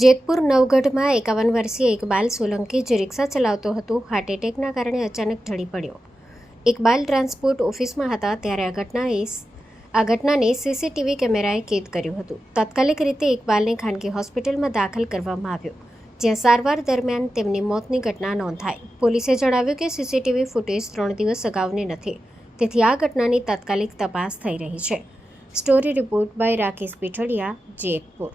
જેતપુર નવગઢમાં 51 વર્ષીય ઇકબાલ સોલંકી જે રિક્ષા ચલાવતો હતો હાર્ટ એટેકના કારણે અચાનક ઢળી પડ્યો. ઇકબાલ ટ્રાન્સપોર્ટ ઓફિસમાં હતા ત્યારે આ ઘટનાને સીસીટીવી કેમેરાએ કેદ કર્યું હતું. તાત્કાલિક રીતે ઇકબાલને ખાનગી હોસ્પિટલમાં દાખલ કરવામાં આવ્યો, જ્યાં સારવાર દરમિયાન તેમની મોતની ઘટના નોંધાઈ. પોલીસે જણાવ્યું કે સીસીટીવી ફૂટેજ 3 દિવસ અગાઉની નથી, તેથી આ ઘટનાની તાત્કાલિક તપાસ થઈ રહી છે. Story report by Rakesh Pithadiya, Jetpur.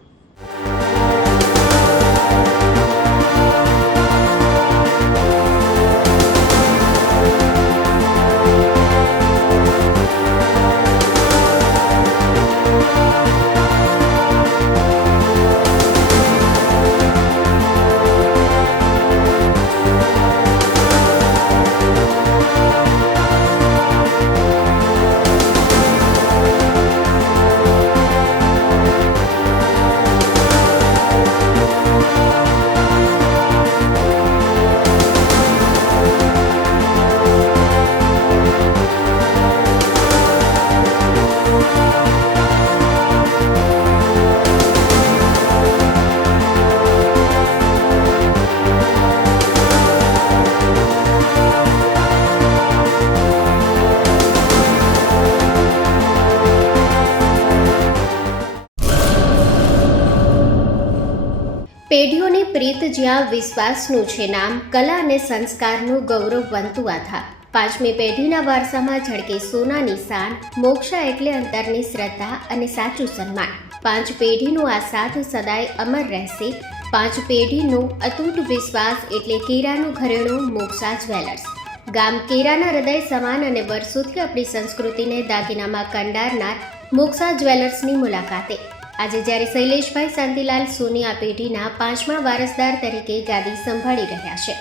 પેઢીઓની પ્રીત જ્યાં વિશ્વાસનું છે નામ, કલા અને સંસ્કારનું ગૌરવવંતું આધાર. 5મી પેઢીના વારસામાં ઝળકે સોનાની શાન, મોક્ષા એટલે અંતરની શ્રદ્ધા અને સાચું સન્માન. 5 પેઢીનું આ સાથ સદાય અમર રહેશે. 5 પેઢીનો અતૂટ વિશ્વાસ એટલે કેરાનું ઘરેણું મોક્ષા જ્વેલર્સ. ગામ કેરાના હૃદય સમાન અને વર્ષોથી આપણી સંસ્કૃતિને દાગીનામાં કંડારનાર મોક્ષા જ્વેલર્સની મુલાકાતે આજે જ્યારે શૈલેષભાઈ શાંતિલાલ સોની આ પેઢીના 5મા વારસદાર તરીકે ગાદી સંભાળી રહ્યા છે,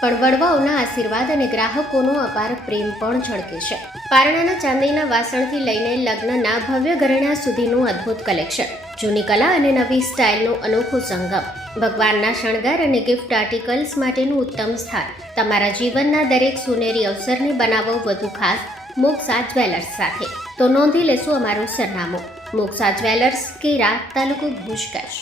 પણ વડવાઓના આશીર્વાદ અને ગ્રાહકોનો અપાર પ્રેમ પણ ઝળકે છે. પારણાના ચાંદીના વાસણથી લઈને લગ્નના ભવ્ય ઘરેણા સુધીનું અદ્ભુત કલેક્શન, જૂની કલા અને નવી સ્ટાઇલનો અનોખો સંગમ, ભગવાનના શણગાર અને ગિફ્ટ આર્ટિકલ્સ માટેનું ઉત્તમ સ્થાન. તમારા જીવનના દરેક સોનેરી અવસરને બનાવો વધુ ખાસ મોક્ષા જ્વેલર્સ સાથે. તો નોંધી લેશો અમારું સરનામું: મોક્ષા જ્વેલર્સ, કેરા, તાલુકો ભુજ, કચ્છ.